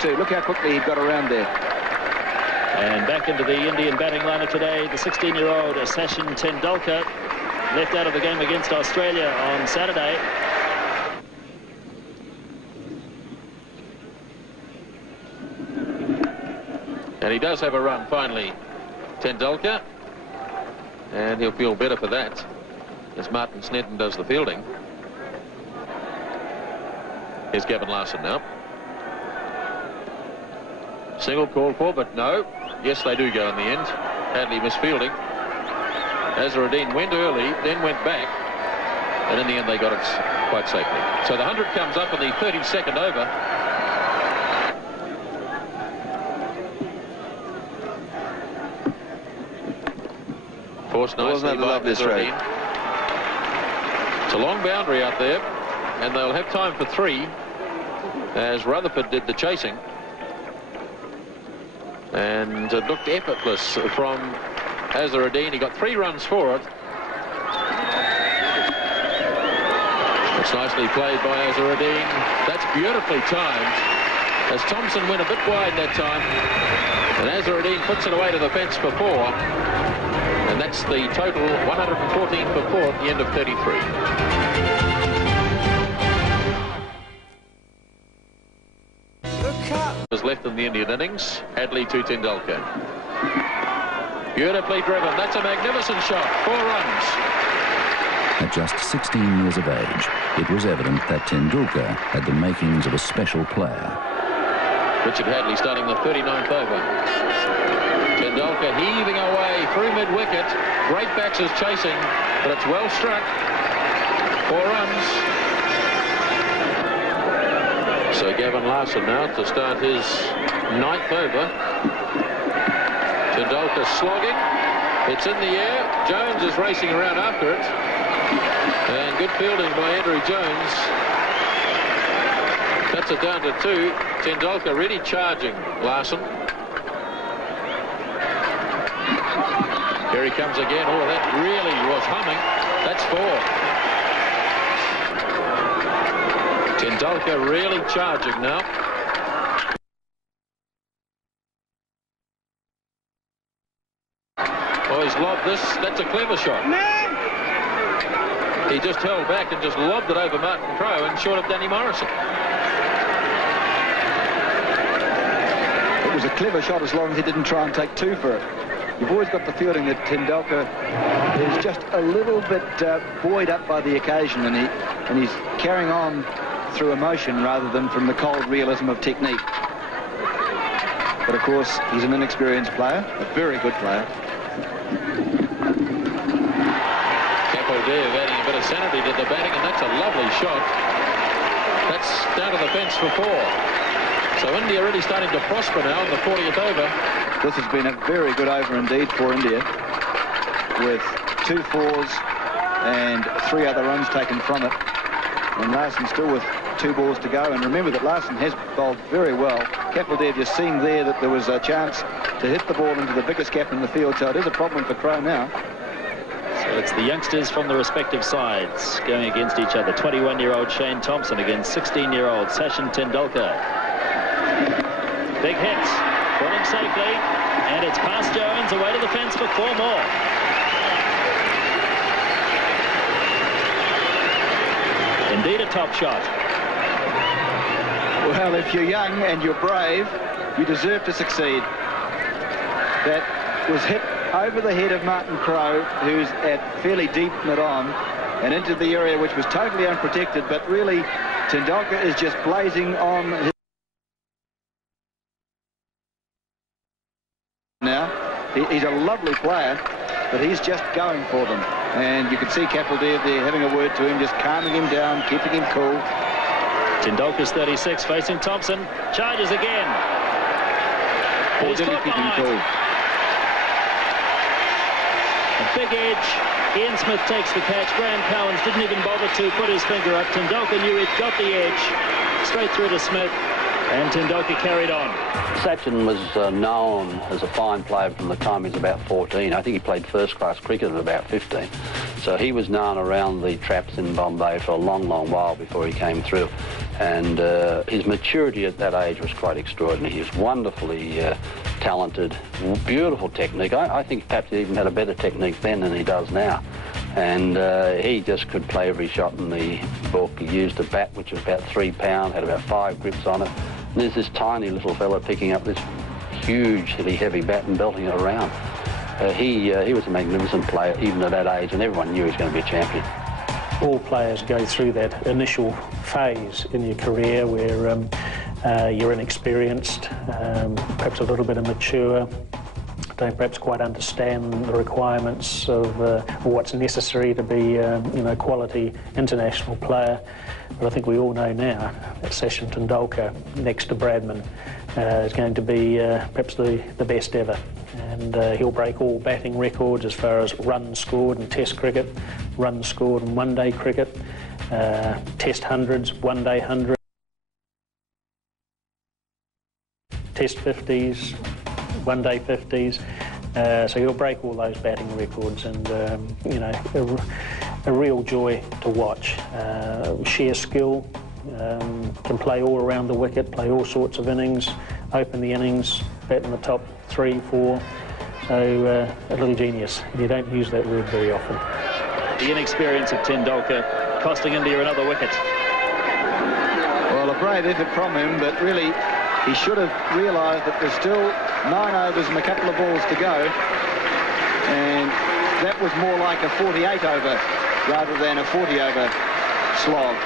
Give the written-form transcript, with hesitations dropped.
Too. Look how quickly he got around there. And back into the Indian batting lineup today, the 16-year-old Sachin Tendulkar, left out of the game against Australia on Saturday. And he does have a run finally, Tendulkar, and he'll feel better for that as Martin Snedden does the fielding. Here's Gavin Larson now. Single called for, but no. Yes, they do go in the end. Hadley misfielding. Azharuddin went early, then went back, and in the end they got it quite safely. So the 100 comes up in the 32nd over. Forced nicely by Azharuddin. It's a long boundary out there, and they'll have time for 3, as Rutherford did the chasing. And it looked effortless from Azharuddin. He got 3 runs for it. It's nicely played by Azharuddin. That's beautifully timed, as Thompson went a bit wide that time. And Azharuddin puts it away to the fence for 4. And that's the total, 114 for 4 at the end of 33. Was left in the Indian innings. Hadley to Tendulkar. Beautifully driven. That's a magnificent shot. 4 runs. At just 16 years of age, it was evident that Tendulkar had the makings of a special player. Richard Hadley starting the 39th over. Tendulkar heaving away through mid-wicket. Great backs is chasing, but it's well struck. 4 runs. So Gavin Larson now to start his 9th over. Tendulkar slogging. It's in the air. Jones is racing around after it. And good fielding by Andrew Jones. Cuts it down to 2. Tendulkar really charging Larson. Here he comes again. Oh, that really was humming. That's 4. Tendulkar really charging now. Oh, he's lobbed this. That's a clever shot. He just held back and just lobbed it over Martin Crowe and short of Danny Morrison. It was a clever shot as long as he didn't try and take 2 for it. You've always got the feeling that Tendulkar is just a little bit buoyed up by the occasion, and he's carrying on through emotion rather than from the cold realism of technique. But of course, he's an inexperienced player, a very good player. Kapildev adding a bit of sanity to the batting, and that's a lovely shot. That's down to the fence for 4. So India really starting to prosper now in the 40th over. This has been a very good over indeed for India, with 2 4s and 3 other runs taken from it. And Larson still with 2 balls to go. And remember that Larson has bowled very well. Kapildev just seeing there that there was a chance to hit the ball into the biggest gap in the field. So it is a problem for Crowe now. So it's the youngsters from the respective sides going against each other. 21-year-old Shane Thompson against 16-year-old Sachin Tendulkar. Big hit. Falling safely. And it's past Jones, away to the fence for 4 more. Indeed a top shot. Well, if you're young and you're brave, you deserve to succeed. That was hit over the head of Martin Crowe, who's at fairly deep mid-on, and into the area which was totally unprotected, but really Tendulkar is just blazing on his... Now, he's a lovely player, but he's just going for them. And you can see Kapildev there having a word to him, just calming him down, keeping him cool. Tendulkar's 36, facing Thompson. Charges again. Or did he keep him cool? A big edge. Ian Smith takes the catch. Graham Cowans didn't even bother to put his finger up. Tendulkar knew he'd got the edge. Straight through to Smith. And Tendulkar carried on. Sachin was known as a fine player from the time he was about 14. I think he played first-class cricket at about 15. So he was known around the traps in Bombay for a long, long while before he came through. And his maturity at that age was quite extraordinary. He was wonderfully talented, beautiful technique. I think perhaps he even had a better technique then than he does now. And he just could play every shot in the book. He used a bat which was about 3 pounds, had about 5 grips on it. And there's this tiny little fella picking up this hugely heavy bat and belting it around. He was a magnificent player even at that age, and everyone knew he was going to be a champion. All players go through that initial phase in your career where you're inexperienced, perhaps a little bit immature, don't perhaps quite understand the requirements of what's necessary to be a quality international player. But I think we all know now that Sachin Tendulkar, next to Bradman, is going to be perhaps the best ever. And he'll break all batting records as far as runs scored in Test cricket, runs scored in one-day cricket, Test hundreds, one-day hundreds, Test 50s, one-day 50s. So he'll break all those batting records, and a real joy to watch. Sheer skill, can play all around the wicket, play all sorts of innings, open the innings, bat in the top 3, 4. So a little genius. You don't use that word very often. The inexperience of Tendulkar costing India another wicket. Well, a brave effort from him, but really he should have realised that there's still 9 overs and a couple of balls to go, and that was more like a 48 over rather than a 40 over slog.